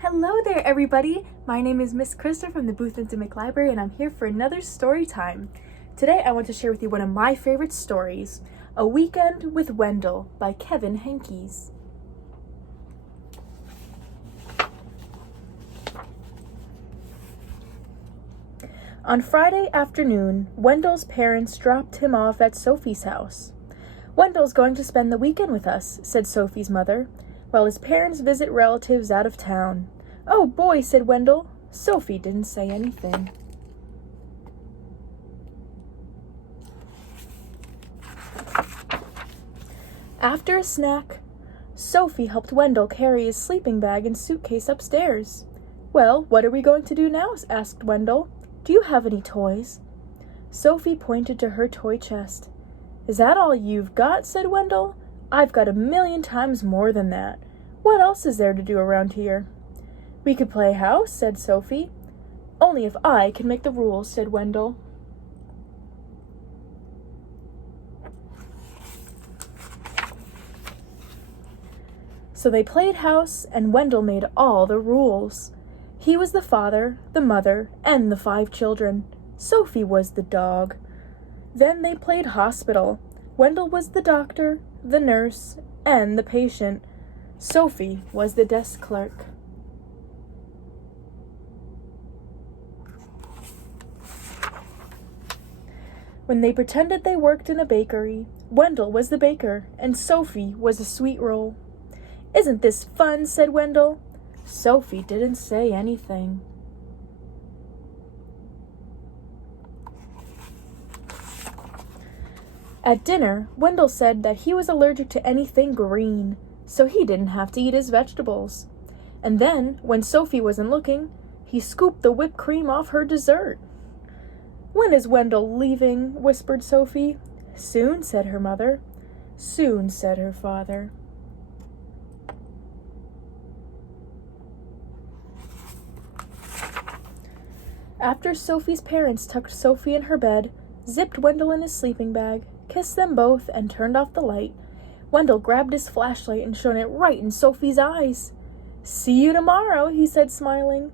Hello there, everybody! My name is Miss Krista from the Booth Intimate Library, and I'm here for another story time. Today, I want to share with you one of my favorite stories, A Weekend with Wendell by Kevin Henkes. On Friday afternoon, Wendell's parents dropped him off at Sophie's house. "Wendell's going to spend the weekend with us," said Sophie's mother, "while his parents visit relatives out of town." "Oh boy," said Wendell. Sophie didn't say anything. After a snack, Sophie helped Wendell carry his sleeping bag and suitcase upstairs. "Well, what are we going to do now?" asked Wendell. "Do you have any toys?" Sophie pointed to her toy chest. "Is that all you've got?" said Wendell. "I've got 1,000,000 times more than that. What else is there to do around here?" "We could play house," said Sophie. "Only if I can make the rules," said Wendell. So they played house, and Wendell made all the rules. He was the father, the mother, and the 5 children. Sophie was the dog. Then they played hospital. Wendell was the doctor, the nurse, and the patient. Sophie was the desk clerk. When they pretended they worked in a bakery, Wendell was the baker, and Sophie was a sweet roll. "Isn't this fun?" said Wendell. Sophie didn't say anything. At dinner, Wendell said that he was allergic to anything green, so he didn't have to eat his vegetables. And then, when Sophie wasn't looking, he scooped the whipped cream off her dessert. "When is Wendell leaving?" whispered Sophie. "Soon," said her mother. "Soon," said her father. After Sophie's parents tucked Sophie in her bed, zipped Wendell in his sleeping bag, kissed them both, and turned off the light, Wendell grabbed his flashlight and shone it right in Sophie's eyes. "See you tomorrow," he said, smiling.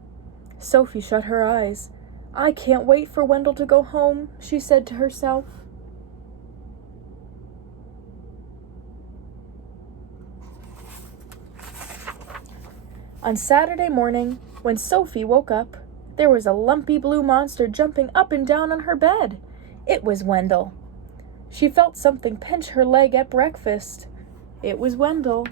Sophie shut her eyes. "I can't wait for Wendell to go home," she said to herself. On Saturday morning, when Sophie woke up, there was a lumpy blue monster jumping up and down on her bed. It was Wendell. She felt something pinch her leg at breakfast. It was Wendell.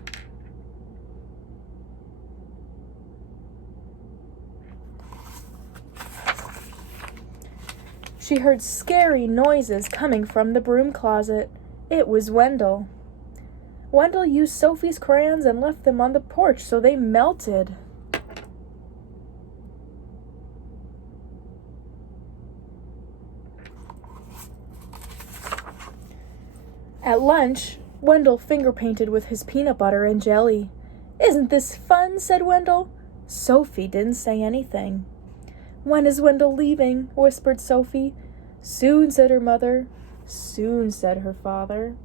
She heard scary noises coming from the broom closet. It was Wendell. Wendell used Sophie's crayons and left them on the porch so they melted. At lunch, Wendell finger-painted with his peanut butter and jelly. "Isn't this fun?" said Wendell. Sophie didn't say anything. "When is Wendell leaving?" whispered Sophie. "Soon," said her mother. "Soon," said her father.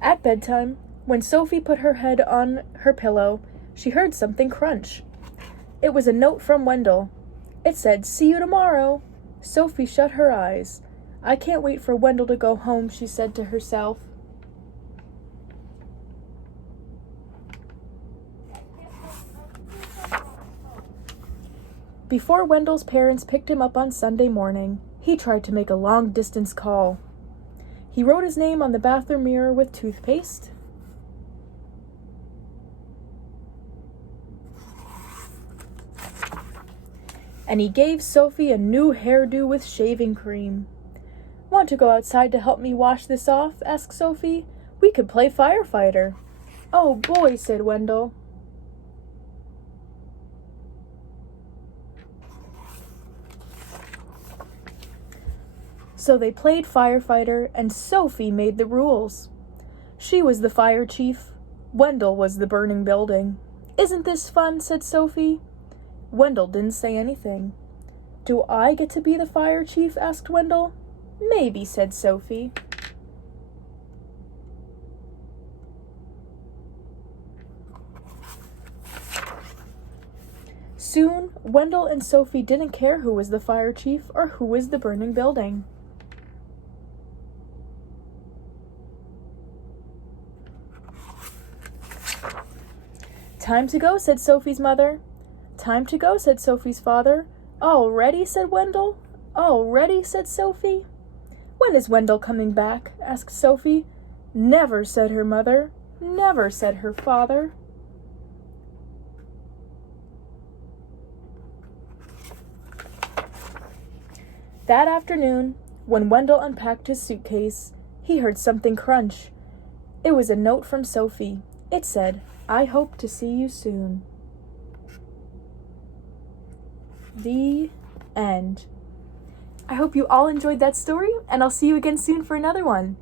At bedtime, when Sophie put her head on her pillow, she heard something crunch. It was a note from Wendell. It said, "See you tomorrow." Sophie shut her eyes. "I can't wait for Wendell to go home," she said to herself. Before Wendell's parents picked him up on Sunday morning, he tried to make a long-distance call. He wrote his name on the bathroom mirror with toothpaste. And he gave Sophie a new hairdo with shaving cream. "Want to go outside to help me wash this off?" asked Sophie. "We could play firefighter." "Oh boy," said Wendell. So they played firefighter, and Sophie made the rules. She was the fire chief. Wendell was the burning building. "Isn't this fun?" said Sophie. Wendell didn't say anything. "Do I get to be the fire chief?" asked Wendell. "Maybe," said Sophie. Soon, Wendell and Sophie didn't care who was the fire chief or who was the burning building. Time to go, said Sophie's mother. Time to go, said Sophie's father. All ready, said Wendell. All ready, said Sophie. When is Wendell coming back? Asked Sophie. Never, said her mother. Never, said her father. That afternoon, when Wendell unpacked his suitcase, he heard something crunch. It was a note from Sophie. It said, I hope to see you soon. The end. I hope you all enjoyed that story, and I'll see you again soon for another one.